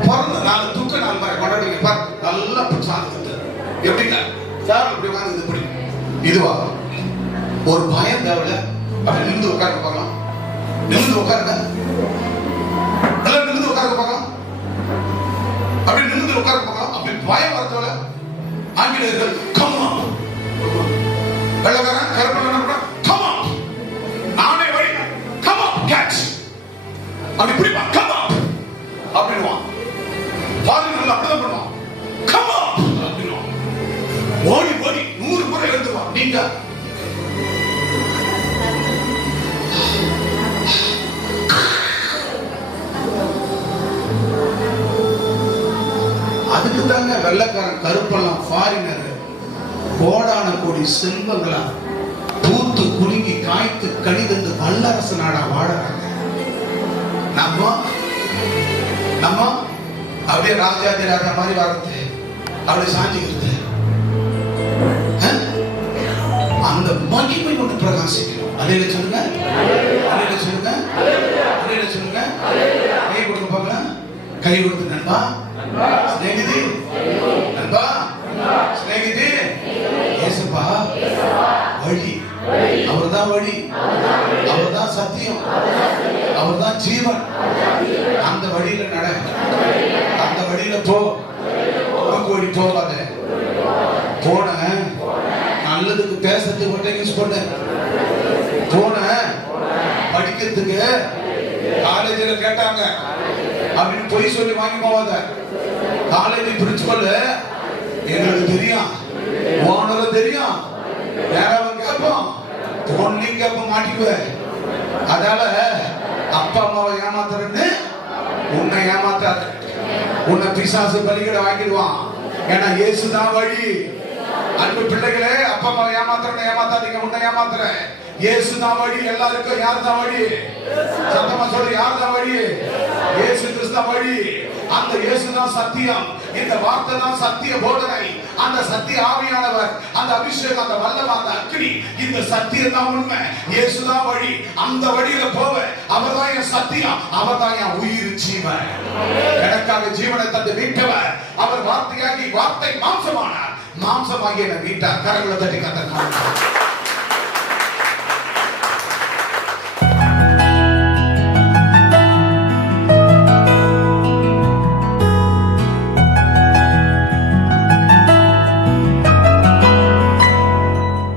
பிறந்த நாள் துக்க நாள் மாதிரி கொண்டாடுங்க பார். நல்லா சார்ந்து எப்படிங்க சார் இப்படி வாங்க. இது இப்படி இதுவா ஒரு பயம் தேவையில்ல. அப்படி நிமிந்து உட்கார்ந்து பார்க்கலாம். நிமிந்து உட்காருங்க. நல்லா நிமிந்து உட்கார்ந்து பார்க்கலாம். அப்படி நிமிந்து உட்கார்ந்து பார்க்கலாம். அப்படி பயம் வரத்தோட ஆங்கிலேயர்கள் come on, வெள்ளக்காரன் கருப்பன் come on, நானே வழி come on catch, அப்படி பிடிப்பா come on அப்படின்னுவான். பாருங்கள் அப்படிதான் பண்ணுவான். come on அப்படின்னுவான். ஓடி ஓடி 100 முறை எழுந்துவான். நீங்க அதுக்கு தாங்க வெள்ளக்காரன் கருப்பெல்லாம் ஃபாரினர் கோடான கோடி செல்வங்களா பூத்து குலுங்கி காய்த்து கணிதந்து வல்லரசு நாடா வாழறாங்க. நம்ம நம்ம அப்படியே ராஜாதி ராஜா மாதிரி வர்றது, அப்படியே சாஞ்சிக்கிறது. அந்த மகிமை கொண்டு பிரகாசிக்கணும். அலையில சொல்லுங்க, அலையில சொல்லுங்க, அலையில சொல்லுங்க. கை கொடுக்க பார்க்கலாம். கை கொடுத்து நண்பா, ஸ்நேகிதி, நண்பா, ஸ்நேகிதி, இயேசுப்பா வழி. அவர்தான் வழி, அவர்தான் சத்தியம், அவர்தான் ஜீவன். அந்த வழியில நட, அந்த வழியில போ. வழி போகாத. போன நல்லதுக்கு பேசுறதுக்கு மட்டும் யூஸ் பண்ண. போன படிக்கிறதுக்கு காலேஜில் கேட்டாங்க அப்படின்னு பொய் சொல்லி வாங்கி போவாத. காலேஜ் பிரின்சிபல் எங்களுக்கு தெரியும், ஓனரும் தெரியும், யாராவது கேட்போம், பொண்ணையும் கேட்ப மாட்டிக்குவேன். அதனால அப்பா அம்மாவை ஏமாத்துறன்னு உன்னை ஏமாத்தாது. உன்னை பிசாசு பலிகடை வாங்கிடுவான். ஏன்னா இயேசுதான் வழி. அன்பு பிள்ளைகளே, அப்பா அம்மாவை ஏமாத்துறன்னு ஏமாத்தாதீங்க. உன்னை ஏமாத்துற இயேசுதான் வழி. எல்லாருக்கும் யார் தான் வழி? சத்தமா சொல்லு, யார் தான் வழி? இயேசு கிறிஸ்து தான் வழி. அந்த இயேசு தான் சத்தியம். இந்த வார்த்தை தான் சத்திய போதனை. அந்த சத்திய ஆவியானவர், அந்த அபிஷேகம், அந்த வல்லமை, அந்த அக்னி, இந்த சத்தியம் தான் உண்மை. இயேசு தான் வழி. அந்த வழியில போவ. அவர்தான் என் சத்தியம், அவர்தான் என் உயிர் ஜீவன். எனக்காக ஜீவனை தந்து மீட்டவர். அவர் வார்த்தையாகி வார்த்தை மாம்சமானார். மாம்சமாகி என்னை மீட்டார். கரங்களை தட்டி கத்த